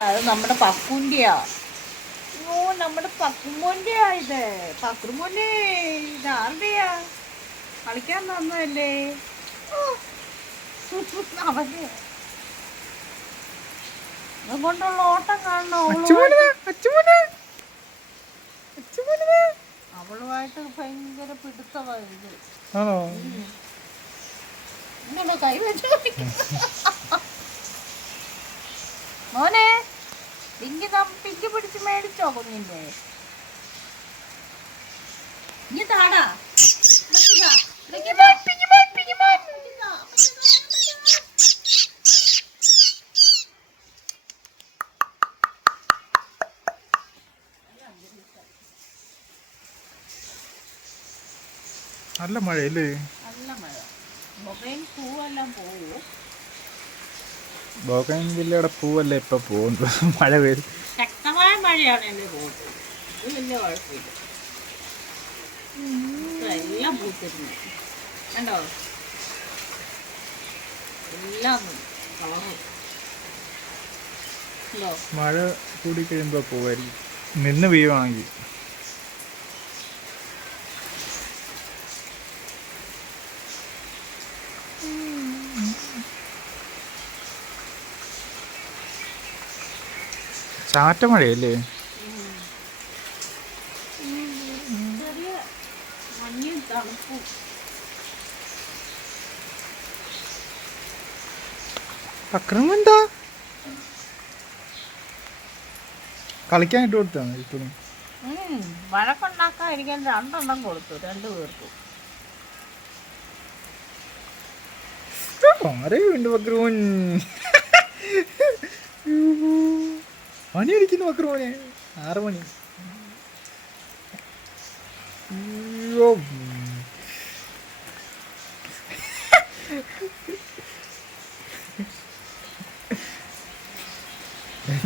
അത് നമ്മുടെ പക്കുന്റെയാ ഓ നമ്മുടെ പക്കുമോന്റെയാ ഇത്. പക്കുമോനെ ഇത് ആരുടെയാ? കളിക്കാൻ തന്നതല്ലേ ഓ, അവന് അതുകൊണ്ടുള്ള ഓട്ടം കാണണോ അവളുമായിട്ട്. ഭയങ്കര പിടുത്തമായിരുന്നു കൈ വെച്ച് മോനെ പിങ്കി പിങ്കി പിടിച്ച് മേടിച്ചോ കുഞ്ഞിന്റെ. ഇനി താടാ. നല്ല മഴയല്ലേ? നല്ല മഴ. മൊബൈൽ പൂവെല്ലാം പോവൂ ബോക്കൻ ജില്ലയുടെ പൂവല്ലേ ഇപ്പൊ പോകുന്നത്? മഴ പെയ്ത്. ശക്തമായ പോകുന്നത് ഇത് വലിയ കുഴപ്പമില്ല. എല്ലാം പൂത്തിരുന്നു. കണ്ടോ? എല്ലാം കളറും മഴ കൂടി കഴിയുമ്പോ പോവായിരിക്കും. നിന്ന് പെയ്യുവാണെങ്കിൽ ചാറ്റ മഴയല്ലേ അക്രമം എന്താ കളിക്കാൻ ഇട്ട് കൊടുത്താണ് ഇപ്പോഴും? വഴക്കുണ്ടാക്കാതിരിക്കാൻ രണ്ടെണ്ണം കൊടുത്തു രണ്ടു പേർക്കും. വീണ്ടും ബക്രൂൻ മണി അടിക്കുന്നു ബക്രൂനെ ആറ് മണി. അയ്യോ.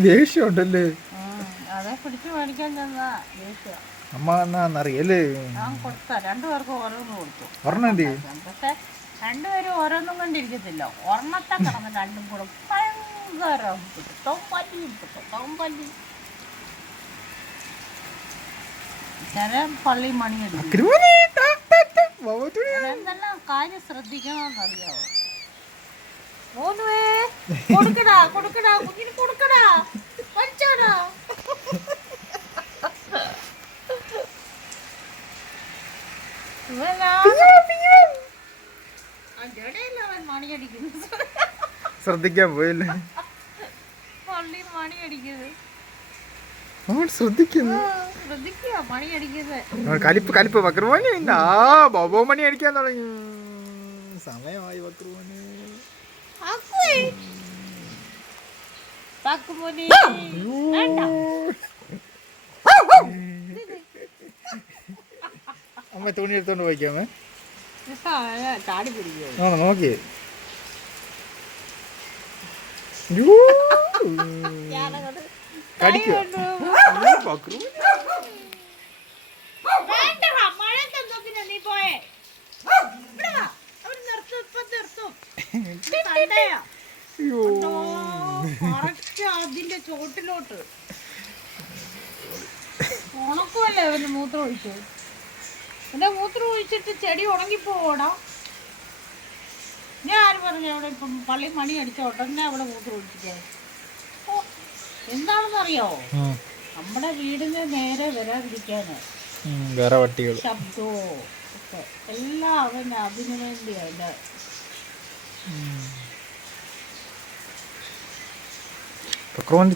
ദേഷ്യമുണ്ടല്ലേ? അമ്മ എന്നാന്നറിയല്ലേ? കൊടുത്ത. രണ്ടു പേർക്കും ഓരോന്ന് കൊടുത്തു. ഒരെണ്ണം രണ്ടുപേരും ഓരോന്നും കണ്ടിരിക്കത്തില്ല. ഒരെണ്ണത്തെ കിടന്ന് രണ്ടും കൂടെ ഭയങ്കര ചില പള്ളി മണിയെടുക്കും. എന്തെല്ലാം കാര്യം ശ്രദ്ധിക്കണമെന്നറിയാവോ മോനുവേ കൊടുക്കടാ കൊടുക്കടാ കുഞ്ഞിന് കൊടുക്കടാ പഠിച്ചോടാ ഇവനാ ശ്രദ്ധിക്കാൻ പോയല്ലേ? ശ്രദ്ധിക്കുന്നു. കലിപ്പ് കലിപ്പ് ബക്രമോനെ ഉണ്ട് ആ ബോബോ മണി അടിക്കാൻ തുടങ്ങി. സമയമായി വേണ്ട. അമ്മ തുണി എടുത്തോണ്ട് പോയിക്കാമേ ഇതാ, ചാടി പിടിക്കുക ആണോ നോക്കി ഞാനങ്ങോട്ട് കടിക്കുക വേണ്ട മഴയത്തെ നോക്കിനാ നീ പോയേ ഇവിടെ വാ. അവിടെ നിർത്തും ഇപ്പൊ നിർത്തും തണ്ടയാ അതിന്റെ ചോട്ടിലോട്ട് ഉണക്കുമല്ലേ അവന് മൂത്രം ഒഴിച്ചു? എന്റെ മൂത്രം ഒഴിച്ചിട്ട് ചെടി ഉണങ്ങിപ്പോടാ ഞാൻ ആര് പറഞ്ഞു അവിടെ ഇപ്പം പള്ളി മണി അടിച്ച ഉടനെ അവിടെ മൂത്രം ഒഴിച്ചിട്ടേ ഓ എന്താണെന്നറിയോ നമ്മുടെ വീടിന് നേരെ വരാതിരിക്കാന്. വേറെ വട്ടികൾ. ശബ്ദവും ഒക്കെ. എല്ലാം അവൻ അതിനു വേണ്ടിയാ അതിന്റെ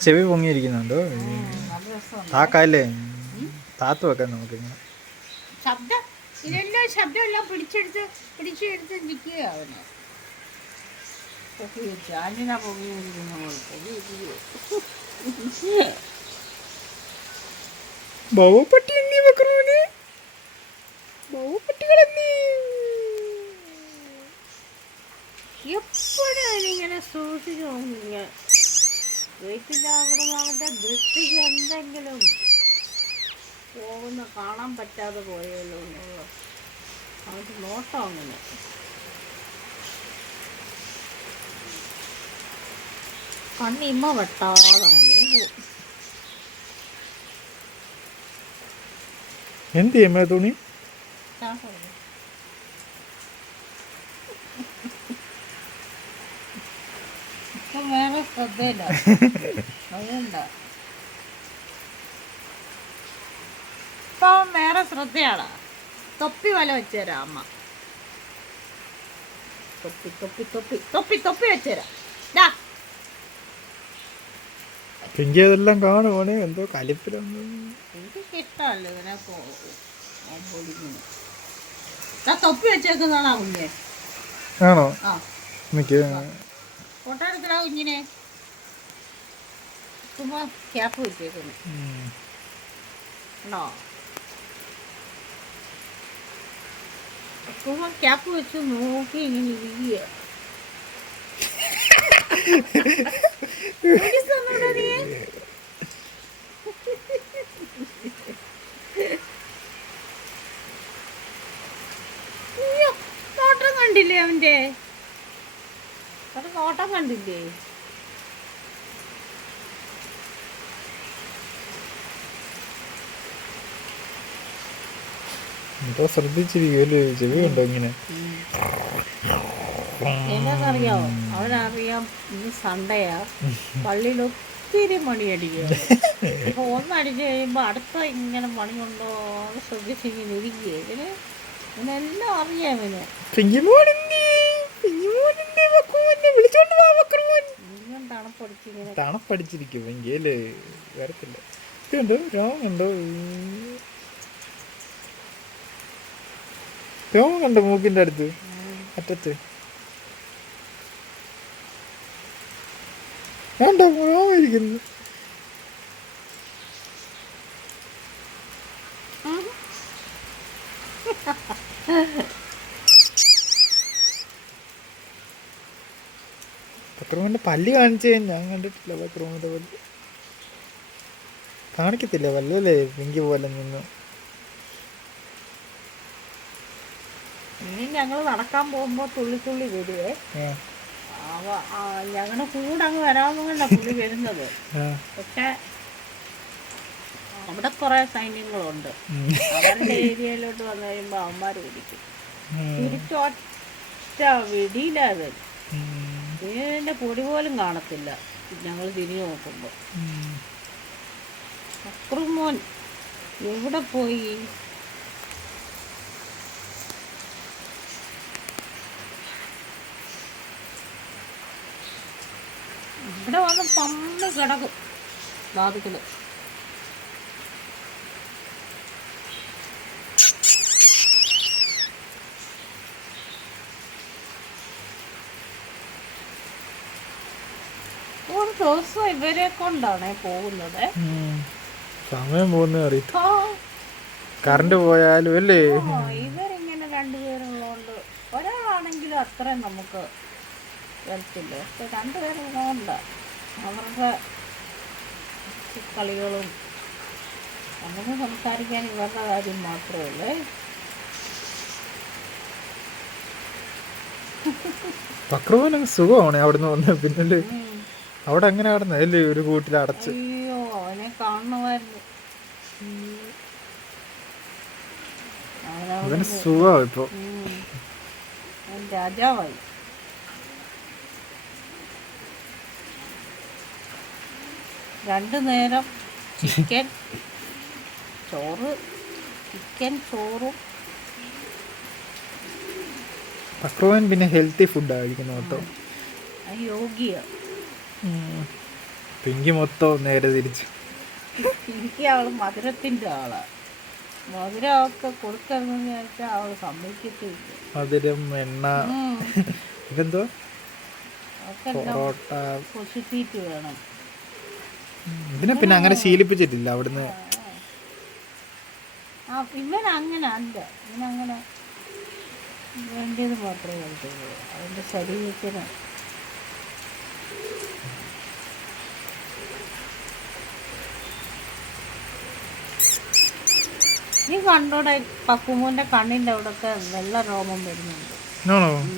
ചെവി പൊങ്ങിയിരിക്കുന്നുണ്ടോ? താക്കല്ലേ താത്ത് നമുക്ക് ഇങ്ങനെ ശബ്ദം. ഇതെല്ലാം ശബ്ദം എല്ലാം പിടിച്ചെടുത്ത് പിടിച്ചെടുത്ത് നിൽക്കുക അവന്. വെച്ച് ആഞ്ഞിനാ പൊങ്ങി വെക്കുകയോ. ബഹുപട്ടി എന്നീ ബക്രമോനെ ബഹുപട്ടികളെന്നീ എപ്പോഴും അതിനിങ്ങനെ സൂക്ഷിച്ചു നോക്കിങ്ങനെ വീട്ടിന്റെ അവിടെ അവന്റെ ദൃഷ്ടിക്ക് എന്തെങ്കിലും പോകുന്ന കാണാൻ പറ്റാതെ പോയല്ലോ. അവന്റെ നോട്ടം അങ്ങനെ. കണ്ണിമ്മ വെട്ടാതെ എന്ത് ചെയ്യുമ്പോ തുണി വേറെ ശ്രദ്ധയില്ല അതുകൊണ്ടാ ഇപ്പം വേറെ ശ്രദ്ധയാണ്. തൊപ്പി വല വെച്ചുതരാം അമ്മ. തൊപ്പി തൊപ്പി തൊപ്പി. തൊപ്പി തൊപ്പി വെച്ചുതരാം പിങ്കി അതെല്ലാം കാണുവാണ് എന്തോ കലിപ്പിലൊന്നും. എനിക്ക് ഇഷ്ടമല്ല തൊപ്പി കുഞ്ഞെ? ആണോ? ആ. എനിക്ക് ഫോട്ടോ എടുക്കടാ കുഞ്ഞിനെ? ചുമ്മാ ക്യാപ്പ് വെച്ചേക്കുന്നു. ഉം. ഉണ്ടോ? ചുമ്മാ ക്യാപ്പ് വെച്ച് നോക്കി ഇങ്ങനെ ഇരിക്കുക. നോട്ടം കണ്ടില്ലേ അവന്റെ അവിടെ നോട്ടം കണ്ടില്ലേ എന്തോ ശ്രദ്ധിച്ചിരിക്കുമല്ലേ ചെവി ഉണ്ടോ ഇങ്ങനെ എന്താണെന്നറിയാമോ അവനറിയാം ഇന്ന് സൺഡേയാ പള്ളിയിൽ ഒത്തിരി മണിയടിക്കും അപ്പൊ ഒന്നടിച്ച് കഴിയുമ്പോ അടുത്ത ഇങ്ങനെ മണിയുണ്ടോ എന്ന് ശ്രദ്ധിച്ചിങ്ങനെ ഇരിക്കുക ഇതിന് ഇതിനെല്ലാം അറിയാം ഇവന്. ഇങ്ങനെ തണുപ്പടിച്ചിരിക്കും വരത്തില്ല. ഇതുണ്ടോ കണ്ടോ മൂക്കിന്റെ അടുത്ത്. അറ്റത്ത്. രോമം ഇരിക്കുന്നു ബക്രൂമിന്റെ പല്ല് കാണിച്ചു ഞാൻ കണ്ടിട്ടില്ല ബക്രൂമിന്റെ പല്ല്. കാണിക്കത്തില്ല പല്ലല്ലേ പിങ്കി പോലെ നിന്ന്. ഇനി ഞങ്ങൾ നടക്കാൻ പോകുമ്പോൾ തുള്ളി തുള്ളി വരുവേ അവ ഞങ്ങളുടെ കൂടെ അങ്ങ് വരാമെന്നുകൊണ്ടാണ് പുള്ളി വരുന്നത്. പക്ഷെ അവിടെ കുറേ സൈന്യങ്ങളുണ്ട്. അവരുടെ ഏരിയയിലോട്ട് വന്നു കഴിയുമ്പോൾ അവന്മാർ പിടിക്കും. ഉം, തിരിച്ചൊറ്റ വെടിയില്ല അത്. ഇതിന്റെ പൊടി പോലും കാണത്തില്ല. ഞങ്ങൾ തിരിഞ്ഞു നോക്കുമ്പോൾ. അക്രമോൻ എവിടെ പോയി? ഇവിടെ വന്ന് പമ്പ് കിടക്കും. വാതിക്കൽ ഒരു ദിവസം ഇവരെ കൊണ്ടാണേ പോകുന്നത്. സമയം പോകുന്ന അറിയത്ത ആ. കറണ്ട് പോയാലും അല്ലേ? ഇവരിങ്ങനെ രണ്ടുപേരുള്ളതുകൊണ്ട് ഒരാളാണെങ്കിലും അത്രയും നമുക്ക് വരത്തില്ല? പക്ഷെ പോകണ്ട അവരുടെ കളികളും അങ്ങനെ സംസാരിക്കാൻ ഇവരുടെ കാര്യം മാത്രമേ ഉള്ളേ ബക്രൂമിനൊക്കെ സുഖമാണ് അവിടുന്ന് വന്ന. പിന്നെ ഉം. അവിടെ അങ്ങനെ കിടന്ന അല്ലേ ഒരു കൂട്ടിൽ അടച്ച് അയ്യോ അവനെ കാണണമായിരുന്നു അവന് സുഖമാണ് ഇപ്പൊ. രാജാവായി. രണ്ടു നേരം ചിക്കൻ ചോറ് ചിക്കൻ ചോറും. ബക്രൂവൻ പിന്നെ ഹെൽത്തി ഫുഡ് ആയിരിക്കുന്നു കേട്ടോ. യോഗിയ. പിങ്കി മൊത്തം നേരെ തിരിച്ചു. പിങ്കി അവൾ മധുരത്തിന്റെ ആളാണ് മധുരമൊക്കെ കൊടുക്കണമെന്ന് വെച്ചാൽ അവൾ സമ്മതിക്കത്തില്ല. മധുരം എണ്ണ. ഇതെന്തോ? പൊറോട്ട. വേണം. ഇതിനെ പിന്നെ അങ്ങനെ ശീലിപ്പിച്ചിട്ടില്ല അവിടുന്ന്. ഇവൻ അങ്ങനെ അല്ല ഇവനങ്ങനെ വേണ്ടത് മാത്രമേ കഴിക്കുള്ളൂ അവന്റെ ശരീരത്തിന്. നീ കണ്ടോടെ പക്കുമോന്റെ കണ്ണിന്റെ അവിടെയൊക്കെ വെള്ള രോമം വരുന്നുണ്ട്.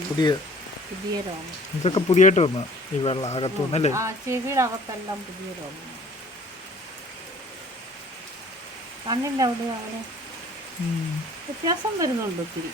പുതിയ. പുതിയ രോമം. ഇതൊക്കെ പുതിയായിട്ട് വന്ന ഈ വെള്ളം അകത്തു വന്നല്ലേ? ആ ചെവിയുടെ അകത്തെല്ലാം പുതിയ രോമം. കണ്ണില്ല അവിടെ അവിടെ. വ്യത്യാസം വരുന്നുണ്ട് ഒത്തിരി.